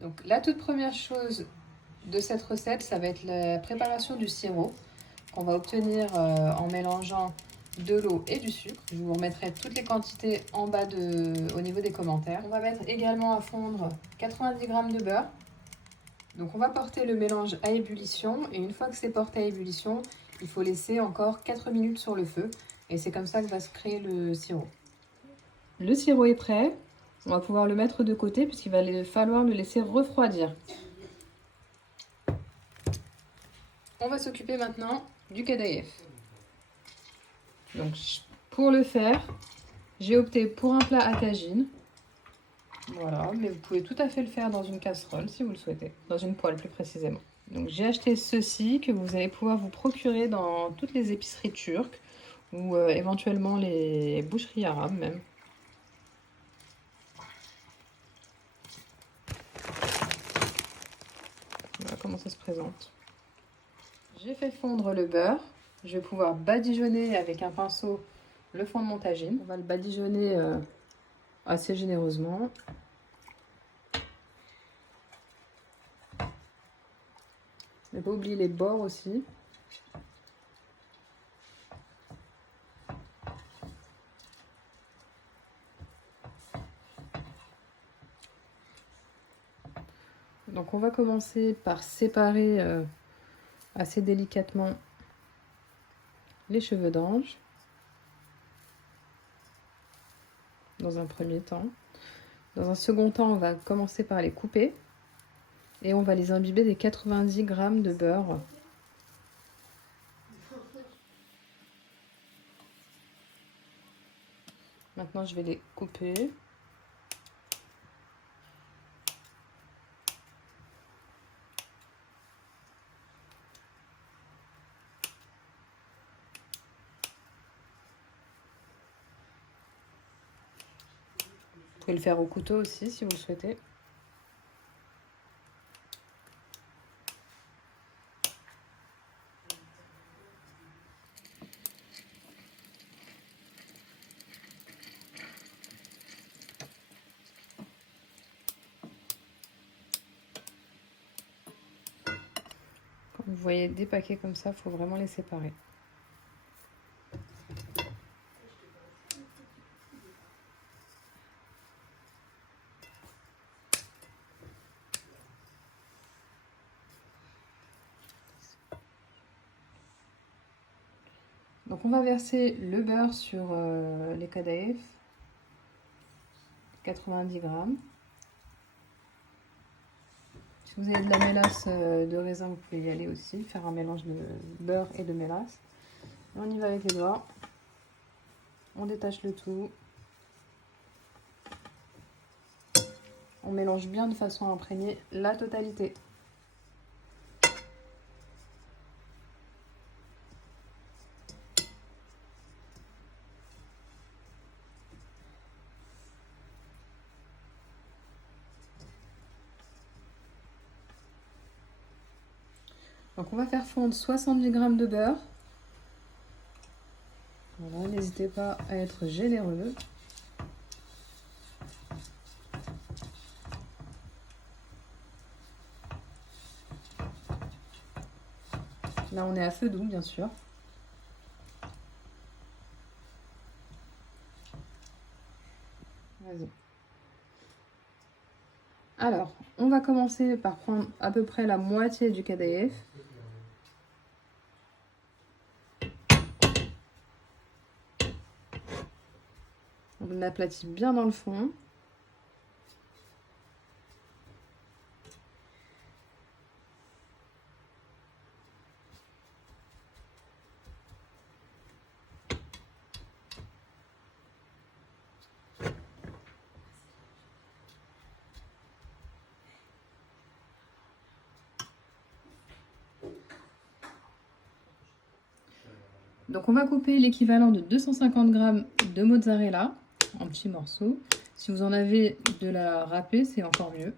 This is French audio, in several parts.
Donc la toute première chose de cette recette, ça va être la préparation du sirop qu'on va obtenir en mélangeant de l'eau et du sucre. Je vous remettrai toutes les quantités en bas au niveau des commentaires. On va mettre également à fondre 90 g de beurre. Donc on va porter le mélange à ébullition et une fois que c'est porté à ébullition, il faut laisser encore 4 minutes sur le feu et c'est comme ça que va se créer le sirop. Le sirop est prêt, on va pouvoir le mettre de côté puisqu'il va falloir le laisser refroidir. On va s'occuper maintenant du kadaïef. Donc pour le faire, j'ai opté pour un plat à tagine. Voilà, mais vous pouvez tout à fait le faire dans une casserole si vous le souhaitez, dans une poêle plus précisément. Donc j'ai acheté ceci que vous allez pouvoir vous procurer dans toutes les épiceries turques ou éventuellement les boucheries arabes même. Voilà comment ça se présente. J'ai fait fondre le beurre. Je vais pouvoir badigeonner avec un pinceau le fond de mon tagine. On va le badigeonner assez généreusement. Ne pas oublier les bords aussi. Donc on va commencer par séparer assez délicatement les cheveux d'ange dans un premier temps. Dans un second temps, on va commencer par les couper et on va les imbiber des 90 g de beurre. Maintenant, je vais les couper. Vous pouvez le faire au couteau aussi si vous le souhaitez. Quand vous voyez des paquets comme ça, il faut vraiment les séparer. Donc on va verser le beurre sur les kadaïef, 90 g. Si vous avez de la mélasse de raisin, vous pouvez y aller aussi, faire un mélange de beurre et de mélasse. Et on y va avec les doigts. On détache le tout. On mélange bien de façon à imprégner la totalité. Donc on va faire fondre 70 g de beurre. Voilà, n'hésitez pas à être généreux. Là on est à feu doux bien sûr. Vas-y. Alors, on va commencer par prendre à peu près la moitié du kadaïef. On l'aplatit bien dans le fond. Donc on va couper l'équivalent de 250 g de mozzarella en petits morceaux. Si vous en avez de la râpée, c'est encore mieux.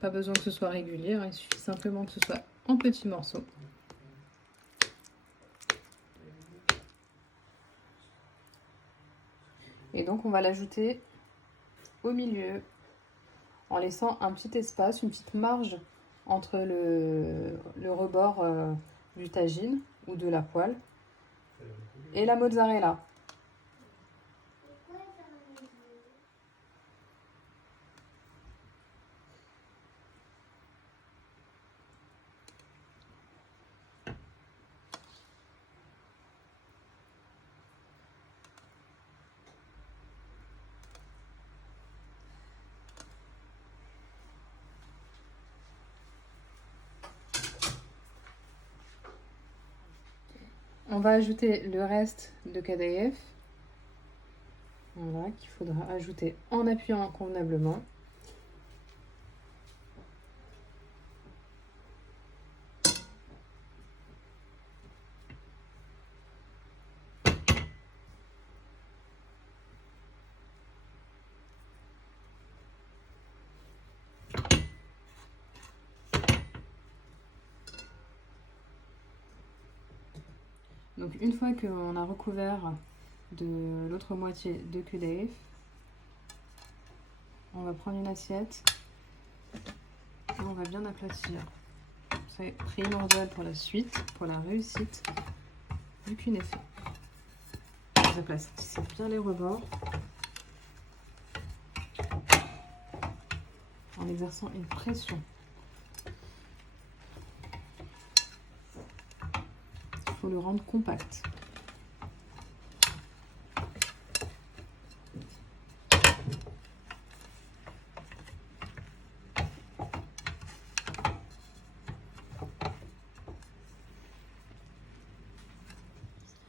Pas besoin que ce soit régulier, hein, il suffit simplement que ce soit en petits morceaux. Et donc on va l'ajouter au milieu en laissant un petit espace, une petite marge entre le rebord du tagine ou de la poêle et la mozzarella. On va ajouter le reste de kadayef. Voilà, qu'il faudra ajouter en appuyant convenablement. Donc une fois qu'on a recouvert de l'autre moitié de kadayef, on va prendre une assiette et on va bien aplatir. C'est primordial pour la suite, pour la réussite du kunafe. Vous aplatissez bien les rebords en exerçant une pression. Il faut le rendre compact.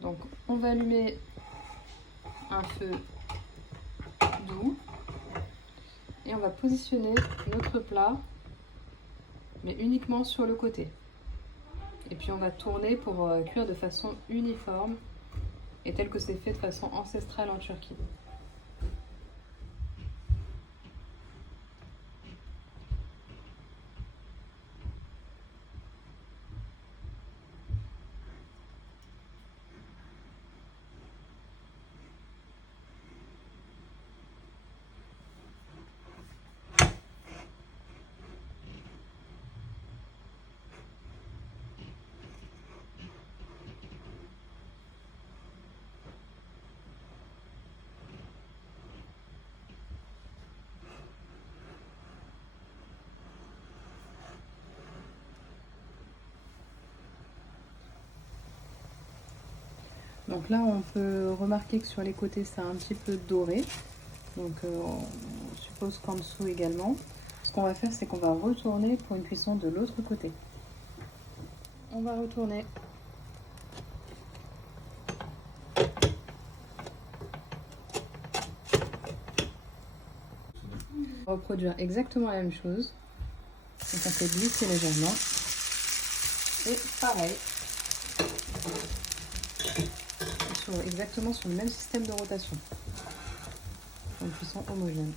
Donc on va allumer un feu doux et on va positionner notre plat, mais uniquement sur le côté. Et puis on va tourner pour cuire de façon uniforme et tel que c'est fait de façon ancestrale en Turquie. Donc là, on peut remarquer que sur les côtés, c'est un petit peu doré. Donc on suppose qu'en dessous également. Ce qu'on va faire, c'est qu'on va retourner pour une cuisson de l'autre côté. On va retourner. On va reproduire exactement la même chose. Donc on fait glisser légèrement. Et pareil. Exactement sur le même système de rotation. Pour une cuisson homogène.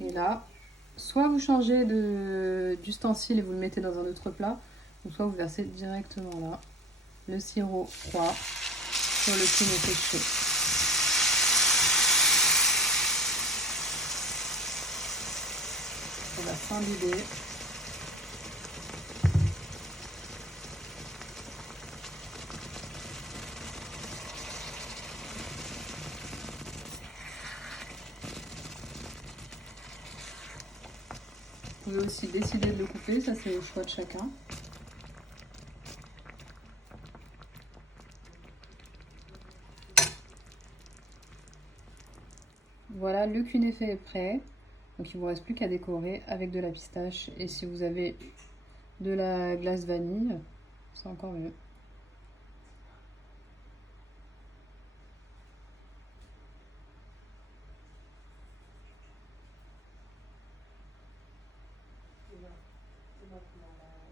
Et là, soit vous changez d'ustensile et vous le mettez dans un autre plat, ou soit vous versez directement là le sirop froid sur le kunafe chaud. Ça va s'imbiber. Vous pouvez aussi décider de le couper, ça c'est au choix de chacun. Voilà, le kunafe est prêt. Donc il ne vous reste plus qu'à décorer avec de la pistache. Et si vous avez de la glace vanille, c'est encore mieux. c'est moi qui m'en va.